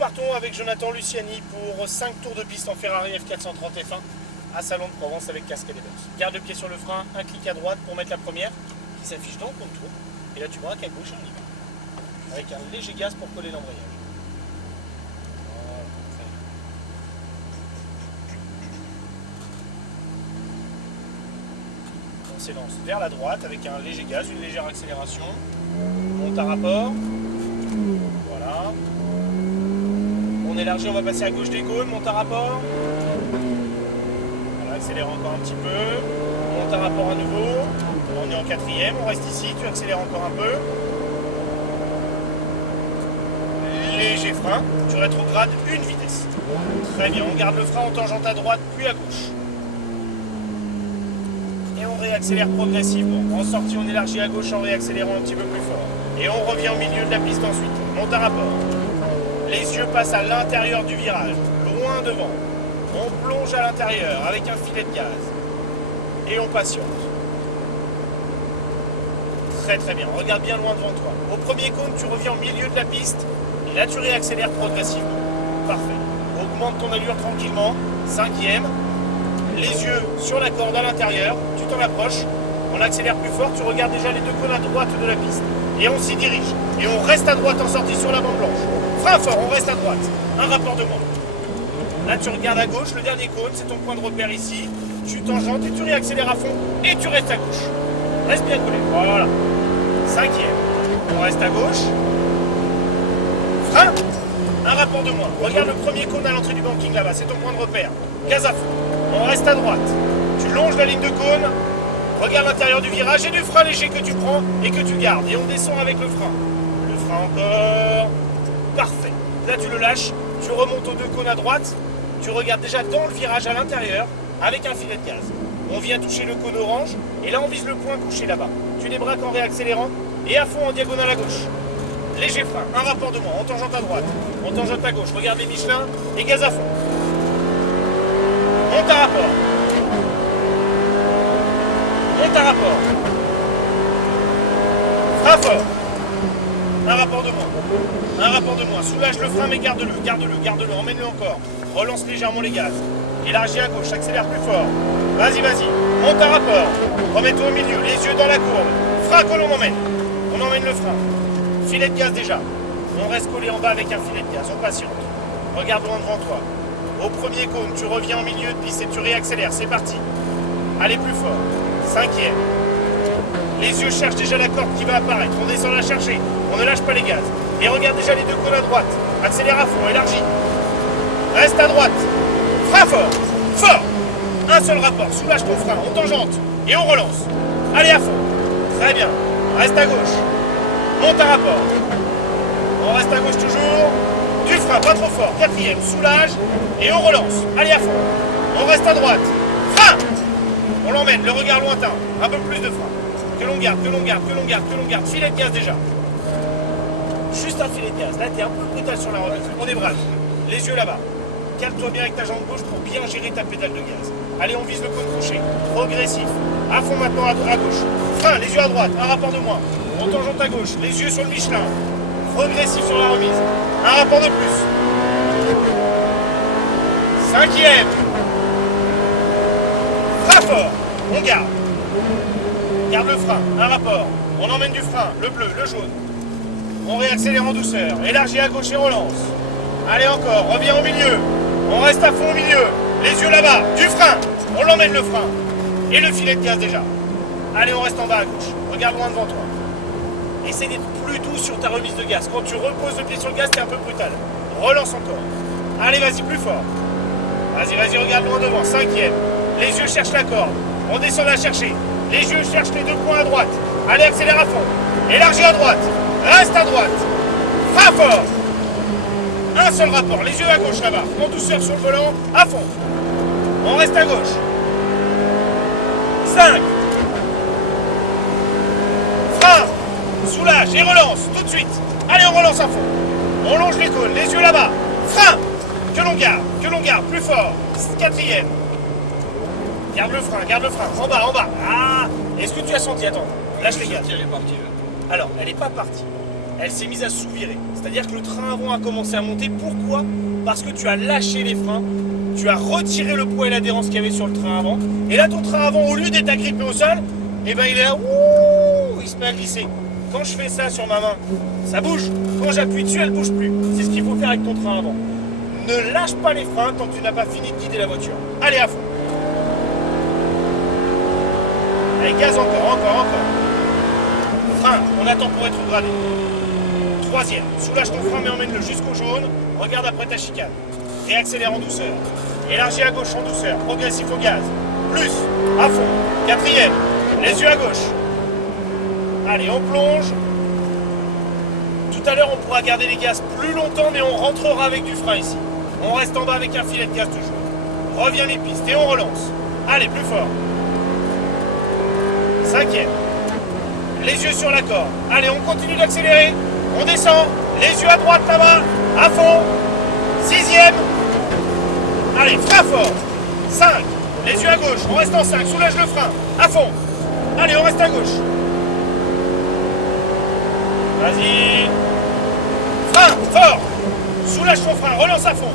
partons avec Jonathan Luciani pour 5 tours de piste en Ferrari F430 F1 à Salon de Provence avec cascade et box. Garde le pied sur le frein, un clic à droite pour mettre la première qui s'affiche dans le contour. Et là tu braques à gauche et on y va. Avec un léger gaz pour coller l'embrayage. On s'élance vers la droite avec un léger gaz, une légère accélération. Monte à rapport. Voilà. On élargit, on va passer à gauche des cônes, monte à rapport. Voilà, accélère encore un petit peu. Monte à rapport à nouveau. On est en quatrième, on reste ici, tu accélères encore un peu. Léger frein, tu rétrogrades une vitesse. Très bien, on garde le frein en tangente à droite puis à gauche. Et on réaccélère progressivement. En sortie, on élargit à gauche en réaccélérant un petit peu plus fort. Et on revient au milieu de la piste ensuite. Monte à rapport. Les yeux passent à l'intérieur du virage, loin devant. On plonge à l'intérieur avec un filet de gaz. Et on patiente. Très très bien, regarde bien loin devant toi. Au premier cône, tu reviens au milieu de la piste. Et là, tu réaccélères progressivement. Parfait. Augmente ton allure tranquillement. Cinquième. Les yeux sur la corde à l'intérieur. Tu t'en approches. On accélère plus fort. Tu regardes déjà les deux cônes à droite de la piste. Et on s'y dirige. Et on reste à droite en sortie sur la bande blanche. Frein fort, on reste à droite. Un rapport de moins. Là, tu regardes à gauche. Le dernier cône, c'est ton point de repère ici. Tu tangentes et tu réaccélères à fond. Et tu restes à gauche. Reste bien collé. Voilà. Cinquième. On reste à gauche. Frein. Un rapport de moins. Regarde le premier cône à l'entrée du banking là-bas. C'est ton point de repère. Gaz à fond. On reste à droite. Tu longes la ligne de cône. Regarde l'intérieur du virage et du frein léger que tu prends et que tu gardes. Et on descend avec le frein. Le frein encore. Parfait. Là, tu le lâches. Tu remontes aux deux cônes à droite. Tu regardes déjà dans le virage à l'intérieur avec un filet de gaz. On vient toucher le cône orange. Et là, on vise le point couché là-bas. Tu les braques en réaccélérant et à fond en diagonale à gauche. Léger frein. Un rapport de moins. On tangente à droite. On tangente à gauche. Regarde les Michelin et gaz à fond. Monte à rapport. Monte à rapport. Frein fort. Un rapport de moins. Un rapport de moins. Soulage le frein mais garde-le. Garde-le. Garde-le. Emmène-le encore. Relance légèrement les gaz. Élargis à gauche. Accélère plus fort. Vas-y, vas-y. Monte à rapport. Remets-toi au milieu. Les yeux dans la courbe. Frein que l'on emmène. On emmène le frein. Filet de gaz déjà. On reste collé en bas avec un filet de gaz. On patiente. Regarde loin devant toi. Au premier cône, tu reviens au milieu de piste et tu réaccélères. C'est parti. Allez plus fort. Cinquième. Les yeux cherchent déjà la corde qui va apparaître. On descend la chercher. On ne lâche pas les gaz. Et regarde déjà les deux cônes à droite. Accélère à fond. Élargis. Reste à droite. Frein fort. Fort. Un seul rapport. Soulage ton frein. On tangente. Et on relance. Allez à fond. Très bien. Reste à gauche. Monte à rapport. On reste à gauche toujours. Du frein, pas trop fort. Quatrième, soulage. Et on relance. Allez à fond. On reste à droite. Frein. On l'emmène, le regard lointain. Un peu plus de frein. Que l'on garde, que l'on garde, que l'on garde, que l'on garde. Filet de gaz déjà. Juste un filet de gaz. Là, t'es un peu brutal sur la remise. On débraque. Les yeux là-bas. Calme-toi bien avec ta jambe gauche pour bien gérer ta pédale de gaz. Allez, on vise le cône couché. Progressif. À fond maintenant à gauche. Frein, les yeux à droite. Un rapport de moins. On tangente à gauche. Les yeux sur le Michelin. Progressif sur la remise. Un rapport de plus. Cinquième. Frein fort. On garde. Garde le frein. Un rapport. On emmène du frein. Le bleu, le jaune. On réaccélère en douceur. Élargit à gauche et relance. Allez encore. Reviens au milieu. On reste à fond au milieu. Les yeux là-bas. Du frein. On l'emmène le frein. Et le filet de gaz déjà. Allez, on reste en bas à gauche. Regarde loin devant toi. Essaye d'être plus doux sur ta remise de gaz. Quand tu reposes le pied sur le gaz, t'es un peu brutal. Relance encore. Allez, vas-y, plus fort. Vas-y, vas-y, regarde loin devant. Cinquième. Les yeux cherchent la corde. On descend la chercher. Les yeux cherchent les deux points à droite. Allez, accélère à fond. Élargis à droite. Reste à droite. Frein fort. Un seul rapport. Les yeux à gauche là-bas. En douceur sur le volant. À fond. On reste à gauche. 5. Frein. Soulage et relance tout de suite. Allez, on relance à fond. On longe les cônes, les yeux là-bas. Frein. Que l'on garde, plus fort. Quatrième. Garde le frein. En bas. Ah, est-ce que tu as senti? Attends, lâche les gaz. Elle est partie. Alors, elle n'est pas partie. elle s'est mise à sous-virer. C'est-à-dire que le train avant a commencé à monter. Pourquoi? Parce que tu as lâché les freins, tu as retiré le poids et l'adhérence qu'il y avait sur le train avant. Et là, ton train avant, au lieu d'être agrippé au sol, et ben il est là, ouh, il se met à glisser. Quand je fais ça sur ma main, ça bouge. Quand j'appuie dessus, elle bouge plus. C'est ce qu'il faut faire avec ton train avant. Ne lâche pas les freins tant que tu n'as pas fini de guider la voiture. Allez, à fond. Allez, gaz encore. Frein, on attend pour être gradé. Troisième, soulage ton frein mais emmène-le jusqu'au jaune. Regarde après ta chicane. Réaccélère en douceur. Élargis à gauche en douceur. Progressif au gaz. Plus, à fond. Quatrième, les yeux à gauche. Allez, on plonge. Tout à l'heure, on pourra garder les gaz plus longtemps, mais on rentrera avec du frein ici. On reste en bas avec un filet de gaz toujours. Reviens les pistes et on relance. Allez, plus fort. Cinquième. Les yeux sur la corde. Allez, on continue d'accélérer. On descend. Les yeux à droite là-bas. À fond. Sixième. Allez, frein fort. 5. Les yeux à gauche. On reste en 5. Soulage le frein. À fond. Allez, on reste à gauche. Vas-y. Frein fort. Soulage ton frein. Relance à fond.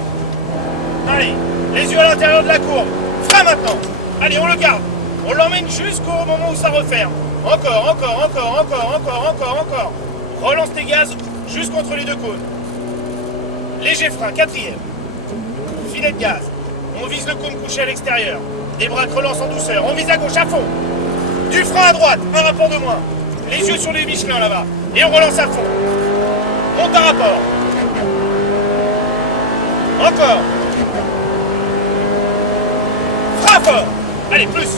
Allez, les yeux à l'intérieur de la courbe. Frein maintenant. Allez, on le garde. On l'emmène jusqu'au moment où ça referme. Encore. Relance tes gaz jusqu'entre les deux cônes. Léger frein, quatrième. Filet de gaz. On vise le cône couché à l'extérieur. Les bras relance en douceur. On vise à gauche à fond. Du frein à droite, un rapport de moins. Les yeux sur les Michelin là-bas. Et on relance à fond. Monte un rapport. Encore. Frein fort. Allez, plus.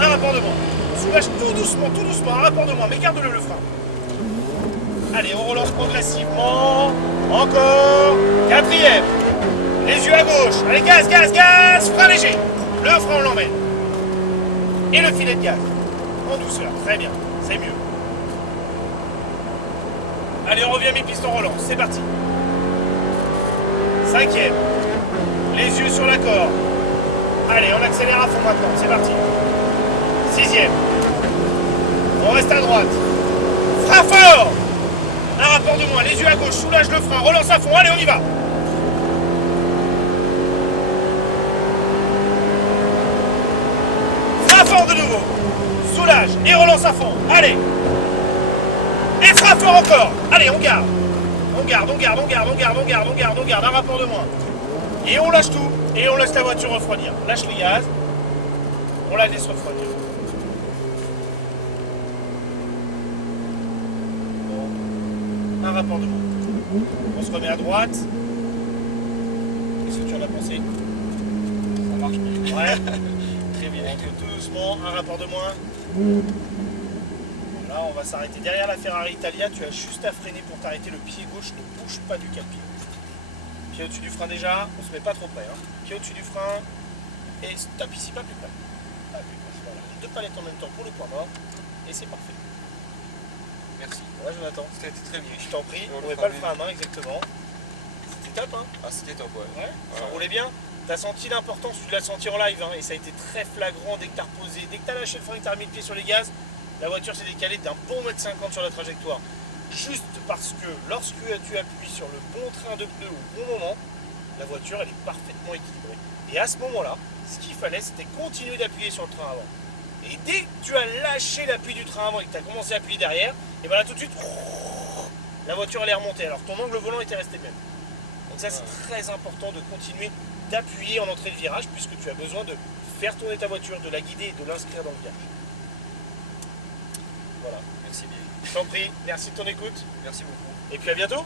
Un rapport de moins. Soulage tout doucement, un rapport de moins, mais garde-le le frein. Allez, on relance progressivement. Encore. Quatrième. Les yeux à gauche. Allez, gaz. Frein léger. Le frein, on l'emmène. Et le filet de gaz. En douceur. Très bien. C'est mieux. Allez, on revient mes pistes, on relance. C'est parti. Cinquième. Les yeux sur la corde. Allez, on accélère à fond maintenant. C'est parti. Sixième. On reste à droite. Frein fort. Un rapport de moins. Les yeux à gauche. Soulage le frein. Relance à fond. Allez, on y va. Frein fort de nouveau. Soulage et relance à fond. Allez. Et frein fort encore. Allez, on garde. On garde. Un rapport de moins. Et on lâche tout. Et on laisse la voiture refroidir. Lâche les gaz. On la laisse refroidir. Bon. Un rapport de moins. On se remet à droite. Qu'est-ce que tu en as pensé? Ça marche bien. Ouais. Très bien. On monte tout doucement. Un rapport de moins. Là, on va s'arrêter derrière la Ferrari Italia. Tu as juste à freiner pour t'arrêter. Le pied gauche ne bouge pas du capier. Pied au-dessus du frein déjà. On se met pas trop près. Hein. Pied au-dessus du frein. Et stop ici, pas plus près. Pas plus près. Voilà. Les deux palettes en même temps pour le point mort. Et c'est parfait. Merci. Ouais, Jonathan. C'était très bien. Je t'en prie. On ne met pas le frein à main, exactement. C'était top, hein? Ah, c'était top, ouais. Ouais. Ça roulait bien. T'as senti l'importance, tu l'as senti en live, hein, et ça a été très flagrant dès que t'as reposé. Dès que t'as lâché le frein et que t'as remis le pied sur les gaz, la voiture s'est décalée d'un bon mètre 50 sur la trajectoire. Juste parce que lorsque tu appuies sur le bon train de pneus au bon moment, la voiture elle est parfaitement équilibrée. Et à ce moment-là, ce qu'il fallait, c'était continuer d'appuyer sur le train avant. Et dès que tu as lâché l'appui du train avant et que tu as commencé à appuyer derrière, et bien là tout de suite, la voiture elle est remontée. Alors ton angle volant était resté même. Donc ça c'est très important de continuer d'appuyer en entrée de virage puisque tu as besoin de faire tourner ta voiture, de la guider et de l'inscrire dans le virage. Voilà. Merci bien. Je t'en prie, merci de ton écoute. Merci beaucoup. Et puis à bientôt.